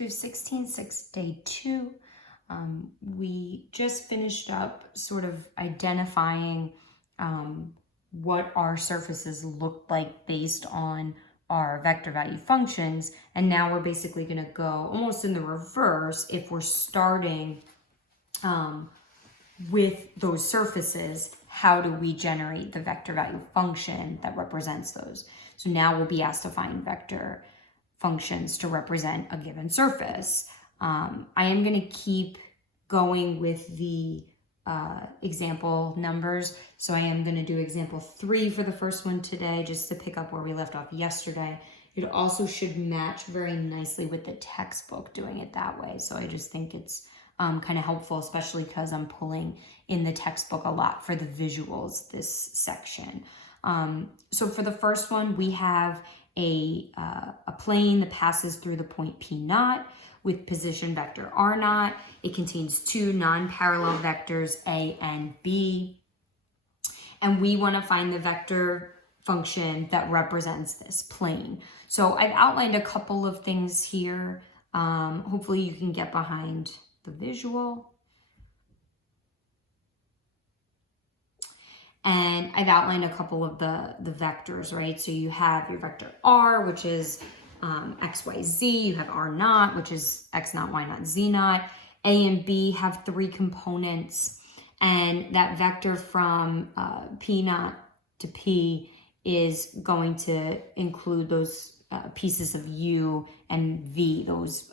So we have 16-6 day 2. We just finished up sort of identifying what our surfaces look like based on our vector value functions. And now we're basically going to go almost in the reverse. If we're starting with those surfaces, how do we generate the vector value function that represents those? So now we'll be asked to find vector functions to represent a given surface. I am going to keep going with the example numbers. So I am going to do example 3 for the first one today, just to pick up where we left off yesterday. It also should match very nicely with the textbook doing it that way. So I just think it's kind of helpful, especially because I'm pulling in the textbook a lot for the visuals this section. So for the first one, we have a plane that passes through the point P naught with position vector R naught. It contains 2 non-parallel vectors, A and B. And we want to find the vector function that represents this plane. So I've outlined a couple of things here. Hopefully you can get behind the visual. And I've outlined a couple of the vectors, right? So you have your vector R, which is x, y, z. You have R naught, which is x naught, y naught, z naught. A and B have 3 components. And that vector from P naught to P is going to include those pieces of U and V, those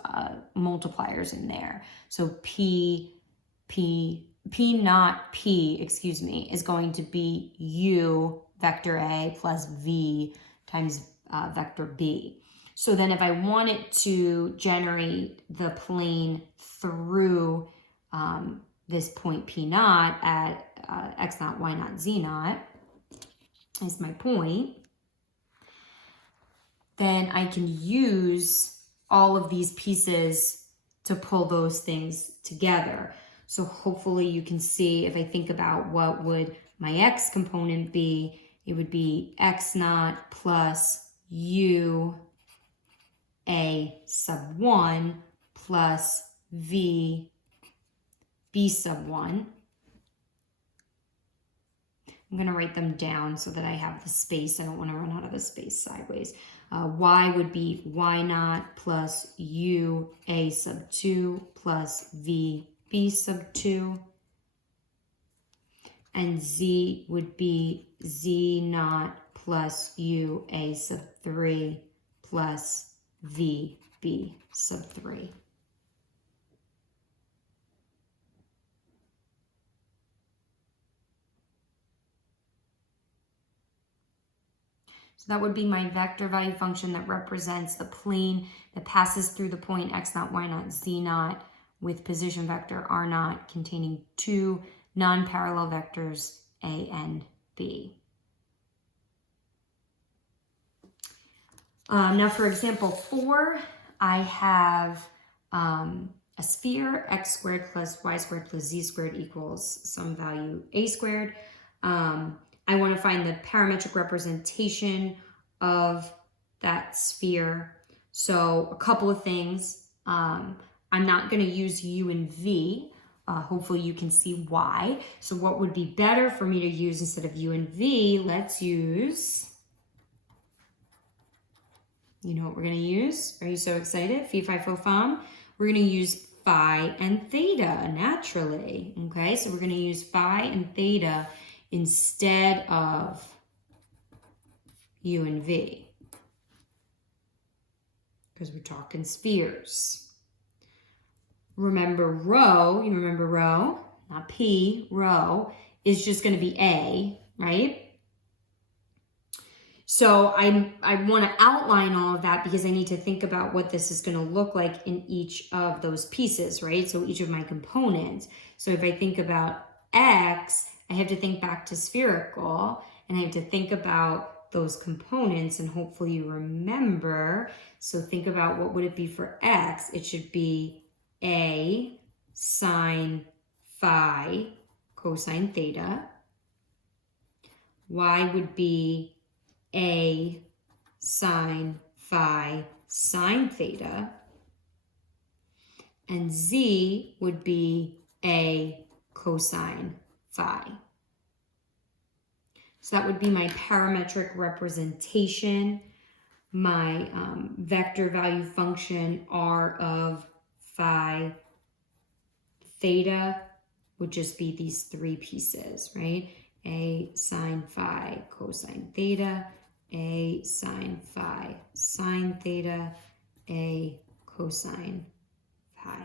multipliers in there. So P naught P, excuse me, is going to be U vector A plus V times vector B. So then if I wanted to generate the plane through this point P naught at x naught, y naught, z naught, is my point, then I can use all of these pieces to pull those things together. So hopefully you can see, if I think about what would my x component be, it would be x naught plus u a sub 1 plus v b sub 1. I'm going to write them down so that I have the space. I don't want to run out of the space sideways. Y would be y naught plus u a sub 2 plus v b sub 2. And z would be z naught plus u a sub 3 plus v b sub 3. So that would be my vector value function that represents the plane that passes through the point x naught, y naught, z naught with position vector r naught containing 2 non-parallel vectors a and b. Now for example 4, I have a sphere, x squared plus y squared plus z squared equals some value a squared. I want to find the parametric representation of that sphere. So a couple of things. I'm not going to use u and v. Hopefully you can see why. So what would be better for me to use instead of u and v? Let's use, you know what we're going to use? Are you so excited? Phi, phi, fo, fum. We're going to use phi and theta naturally. Okay, so we're going to use phi and theta instead of u and v, because we're talking spheres. Remember rho, you remember rho, not p, rho is just going to be a, right? So I want to outline all of that because I need to think about what this is going to look like in each of those pieces, right? So each of my components. So if I think about x, I have to think back to spherical, and I have to think about those components, and hopefully you remember. So think about, what would it be for x? It should be a sine phi cosine theta. Y would be a sine phi sine theta. and z would be a cosine phi. So that would be my parametric representation. My vector value function r of phi theta would just be these three pieces, right? A sine phi cosine theta, a sine phi sine theta, a cosine phi.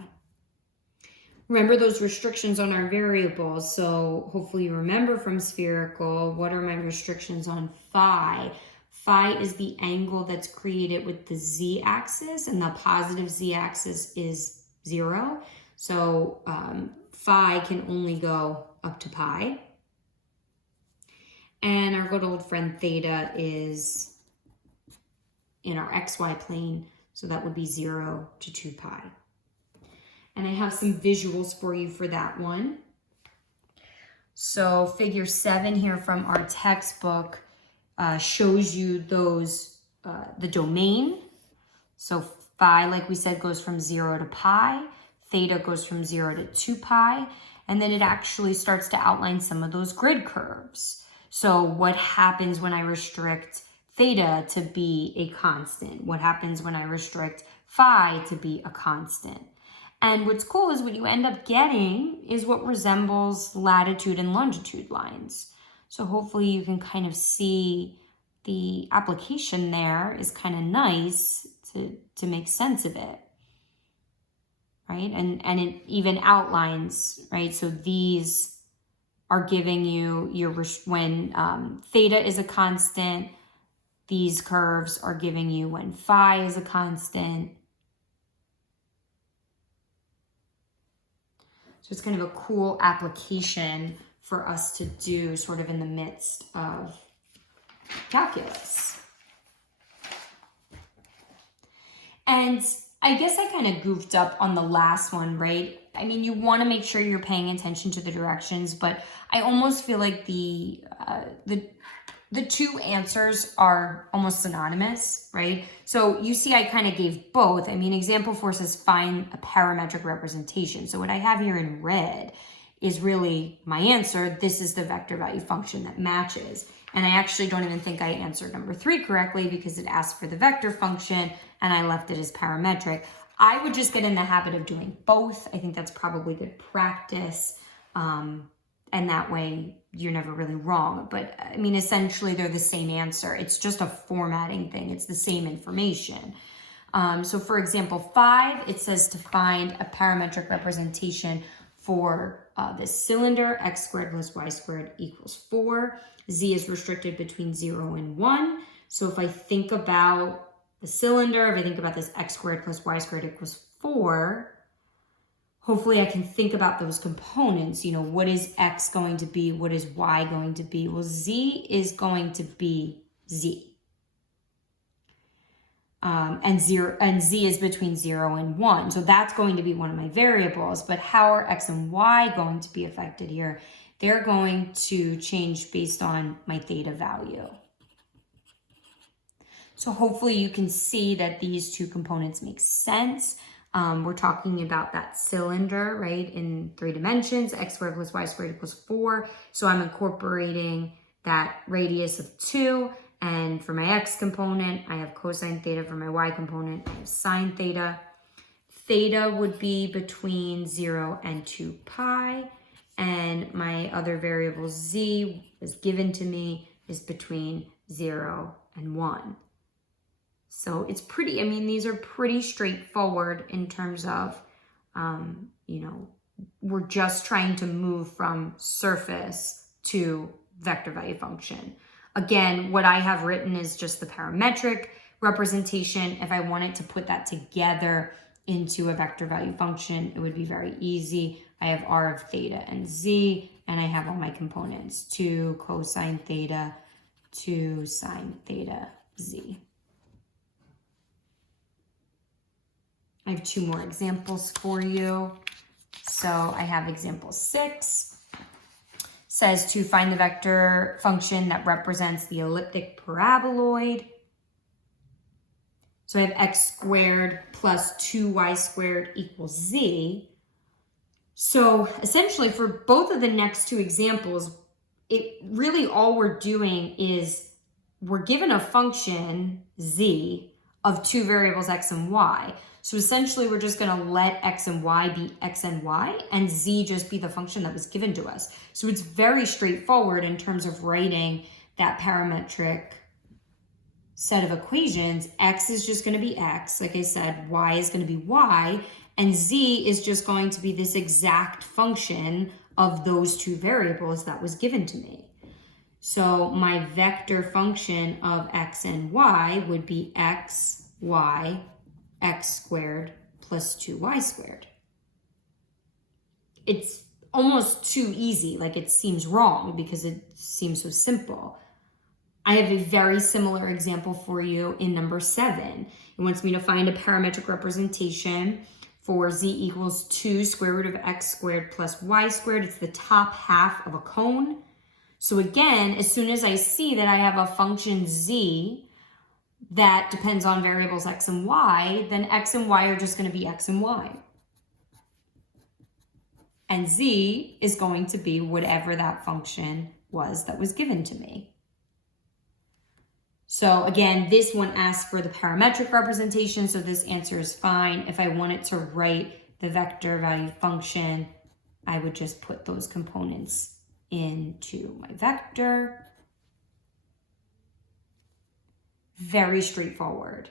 Remember those restrictions on our variables. So hopefully you remember from spherical, what are my restrictions on phi? Phi is the angle that's created with the z-axis, and the positive z-axis is 0. So phi can only go up to pi. And our good old friend theta is in our xy plane, so that would be 0 to 2 pi. And I have some visuals for you for that one. So figure 7 here from our textbook shows you those, the domain. So phi, like we said, goes from 0 to pi. Theta goes from 0 to 2 pi. And then it actually starts to outline some of those grid curves. So what happens when I restrict theta to be a constant? What happens when I restrict phi to be a constant? And what's cool is what you end up getting is what resembles latitude and longitude lines. So hopefully you can kind of see the application there is kind of nice to make sense of it, right? And it even outlines, right? So these are giving you when theta is a constant, these curves are giving you when phi is a constant. So it's kind of a cool application for us to do sort of in the midst of calculus. And I guess I kind of goofed up on the last one, right? I mean, you want to make sure you're paying attention to the directions, but I almost feel like the two answers are almost synonymous, right? So you see I kind of gave both. I mean, example 4 says find a parametric representation. So what I have here in red is really my answer. This is the vector value function that matches. And I actually don't even think I answered number 3 correctly because it asked for the vector function and I left it as parametric. I would just get in the habit of doing both. I think that's probably good practice. And that way you're never really wrong. But I mean, essentially they're the same answer. It's just a formatting thing. It's the same information. So for example 5, it says to find a parametric representation for this cylinder, x squared plus y squared equals 4. Z is restricted between 0 and 1. So if I think about the cylinder, if I think about this x squared plus y squared equals 4, hopefully I can think about those components. You know, what is x going to be? What is y going to be? Well, z is going to be z. And z is between 0 and 1. So that's going to be one of my variables. But how are x and y going to be affected here? They're going to change based on my theta value. So hopefully you can see that these two components make sense. We're talking about that cylinder, right, in 3 dimensions, x squared plus y squared equals 4. So I'm incorporating that radius of 2. And for my x component, I have cosine theta. For my y component, I have sine theta. Theta would be between 0 and 2 pi. And my other variable z is given to me is between 0 and 1. So it's pretty, I mean, these are pretty straightforward in terms of, you know, we're just trying to move from surface to vector value function. Again, what I have written is just the parametric representation. If I wanted to put that together into a vector value function, it would be very easy. I have r of theta and z, and I have all my components, 2 cosine theta, 2 sine theta, z. I have 2 more examples for you. So I have example 6. Says to find the vector function that represents the elliptic paraboloid. So I have x squared plus 2y squared equals z. So essentially for both of the next two examples, it really all we're doing is we're given a function z of two variables x and y. So essentially we're just going to let x and y be x and y and z just be the function that was given to us. So it's very straightforward in terms of writing that parametric set of equations. X is just going to be x, like I said, y is going to be y, and z is just going to be this exact function of those two variables that was given to me. So my vector function of x and y would be x, y, x squared plus 2y squared. It's almost too easy, like it seems wrong because it seems so simple. I have a very similar example for you in number 7. It wants me to find a parametric representation for z equals 2 square root of x squared plus y squared. It's the top half of a cone. So again, as soon as I see that I have a function z that depends on variables x and y, then x and y are just going to be x and y. And z is going to be whatever that function was that was given to me. So again, this one asks for the parametric representation, so this answer is fine. If I wanted to write the vector value function, I would just put those components into my vector. Very straightforward.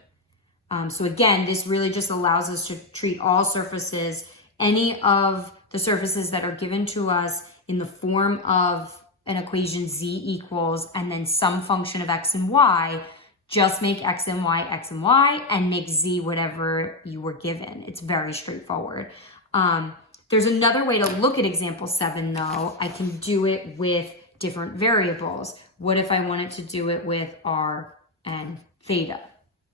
So again, this really just allows us to treat all surfaces, any of the surfaces that are given to us in the form of an equation z equals and then some function of x and y, just make x and y and make z whatever you were given. It's very straightforward. There's another way to look at example 7 though. I can do it with different variables. What if I wanted to do it with r and theta?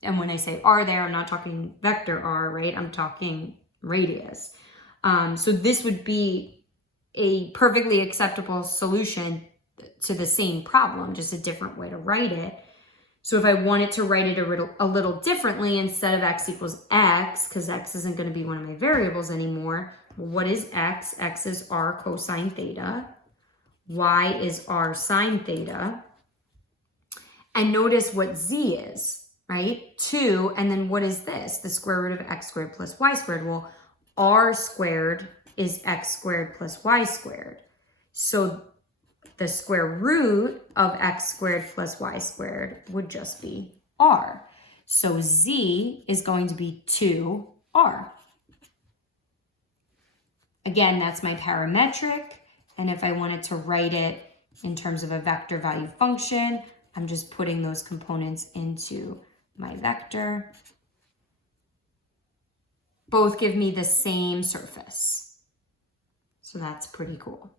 And when I say r there, I'm not talking vector r, right? I'm talking radius. So this would be a perfectly acceptable solution to the same problem, just a different way to write it. So if I wanted to write it a little differently, instead of x equals x, because x isn't going to be one of my variables anymore, well, what is x? X is r cosine theta. Y is r sine theta. And notice what z is, right? 2, and then what is this? The square root of x squared plus y squared. Well, r squared is x squared plus y squared. So the square root of x squared plus y squared would just be r. So z is going to be 2r. Again, that's my parametric. And if I wanted to write it in terms of a vector value function, I'm just putting those components into my vector. Both give me the same surface. So that's pretty cool.